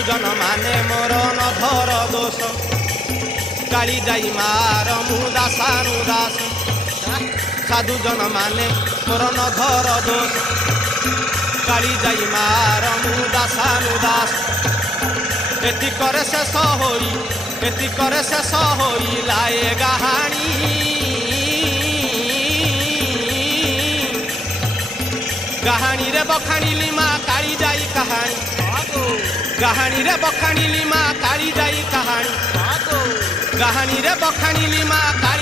साधुजन माने मोर नधर दोष काली जाई मार मु दासानुदास साधुजन माने मोर नधर दोष काली जाई मार मु दासानुदास एति करे शेष होई एति करे शेष होई लाए गाहाणी गाहाणी रे बखाणिली माँ काली जाई कहानी गाहाणी रे बखाणिली माँ काली जाई कहानी गाहाणी रे बखाणिली माँ काली